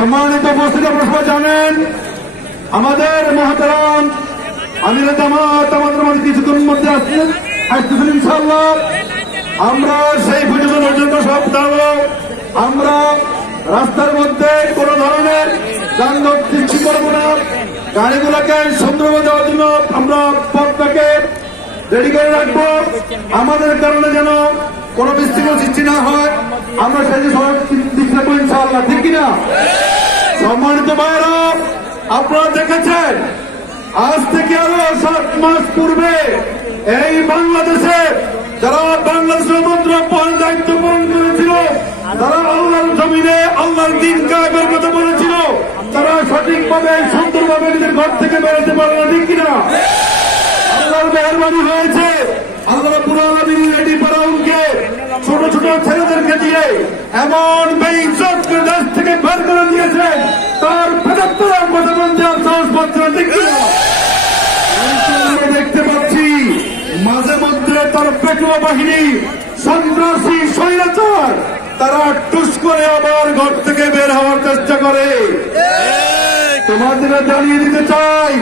সম্মানিত উপস্থিতি, আপনারা সবাই জানেন আমাদের মহতারাম আমিরে জামাত আমাদের মধ্যে কিছুক্ষণ মধ্যে আসতেছেন ইনশাআল্লাহ। আমরা সেই পর্যন্ত সব দাঁড়াবো। আমরা রাস্তার মধ্যে কোন ধরনের যানজট সৃষ্টি করবো না। গাড়িগুলোকে সুন্দরভাবে দেওয়ার জন্য আমরা পথটাকে রেডি করে রাখবো। আমাদের কারণে যেন কোনো বিশৃঙ্খলা সৃষ্টি না হয়, আমরা সেই সবাই দিক রাখবো ইনশাআল্লাহ, ঠিক কিনা? সম্মানিত ভাইরা, আপনারা দেখেছেন আজ থেকে আরো 7 মাস পূর্বে এই বাংলাদেশে যারা বাংলাদেশের দায়িত্ব পালন করেছিল, তারা আল্লাহর জমিনে আল্লাহর দিন কায়েমের কথা বলেছিল, তারা সঠিকভাবে সুন্দরভাবে নিজের ঘর থেকে বেরোতে পারে না, ঠিক কিনা? আল্লাহর মেহেরবানি হয়েছে। আল্লাহ রাব্বুল আলামিন রেডি ফেরাউনকে ছোট ছোট ছেলেদেরকে দিয়ে এমন বেইজ্জত করে দেশ থেকে বের করে দিয়েছেন, তার 75 কথা বলতে আর সাহস পাচ্ছে না, ঠিক কিনা? আমরা দেখতে পাচ্ছি মাঝে মধ্যে তার পেটুয়া বাহিনী, সন্ত্রাসী, স্বৈরাচার, তারা টুস করে আবার ঘর থেকে বের হওয়ার চেষ্টা করে। তোমাদের জানিয়ে দিতে চাই,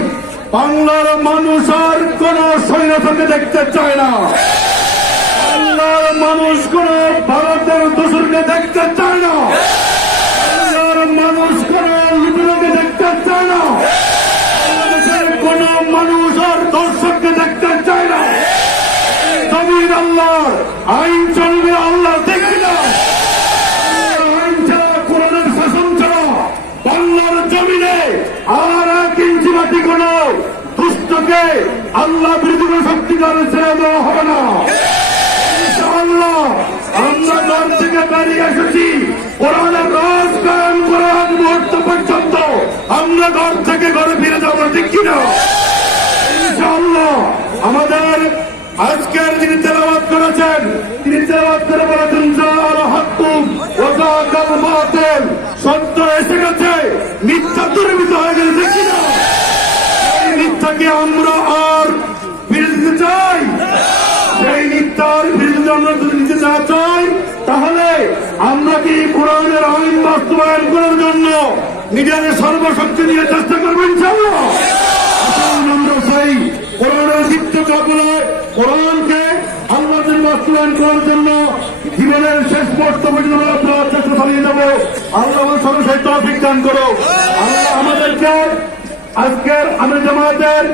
বাংলার মানুষ আর কোন স্বৈরাচারকে দেখতে চায় না। বাংলার মানুষ কোন ভারতের দোসরকে দেখতে চায় না। বাংলার মানুষ কোন লুটেরাকে দেখতে চায় না। বাংলাদেশের কোন মানুষ আর দর্শককে দেখতে চায় না। জমির আল্লাহর, আইন চলবে আল্লাহ, দেখি না। আইন ছাড়া, কোরআনের শাসন ছাড়া বাংলার জমিনে আর 1 ইঞ্চি মাটি কোন দুষ্টকে আল্লাহ বিরোধী শক্তিকারে ছেড়ে দেওয়া হবে না। ইনশাআল্লাহ আমরা ঘর থেকে বেরিয়ে এসেছি, কোরআনের রাজ কায়েম করার আগ মুহূর্ত পর্যন্ত আমরা ঘর থেকে ঘরে ফিরে যাবো, ঠিক কিনা? ইনশাআল্লাহ আমাদের আজকের যিনি তেলাওয়াত করেছেন, তিনি তেলাওয়াত করে বলেছেন, জাল হাক্কুম ওয়া যাকাল বাতিল, সত্য এসে গেছে, মিথ্যা দূরীভূত হয়ে গেছে, ঠিক কিনা? এই মিথ্যাকে আমরা আর ফিরে দিতে চাই। সেই মিথ্যার বিরুদ্ধে আমরা যদি নিতে না চাই, তাহলে আমরা কি কোরআনের আইন বাস্তবায়ন করার জন্য নিজের সর্বশক্তি নিয়ে চেষ্টা করবো ইনশাআল্লাহ? আমরা সেই কোরআনের শিক্ষকগুলো কোরআনকে আল্লাহ বাস্তবায়ন করার জন্য জীবনের শেষ মুহূর্ত পর্যন্ত চেষ্টা চালিয়ে যাবো। আল্লাহ আমাদের সেই তৌফিক দান করো। আল্লাহ আমাদেরকে আজকের আমির জামাতের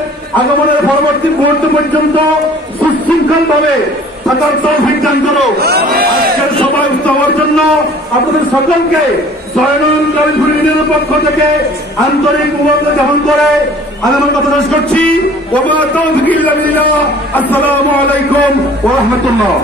আগমনের পরবর্তী মুহূর্ত পর্যন্ত সুশৃঙ্খল ভাবে থাকার তৌফিক দান করো। আজকের সবাই হওয়ার জন্য আপনাদের সকলকে জয়নুল গাজীপুর ইউনিয়নের পক্ষ থেকে আন্তরিক মুবারক জ্ঞাপন করে আমি আমার কথা শেষ করছি। ওয়া মা তাওফীক ইল্লা বিল্লাহ। আসসালামু আলাইকুম ওয়া রাহমাতুল্লাহ।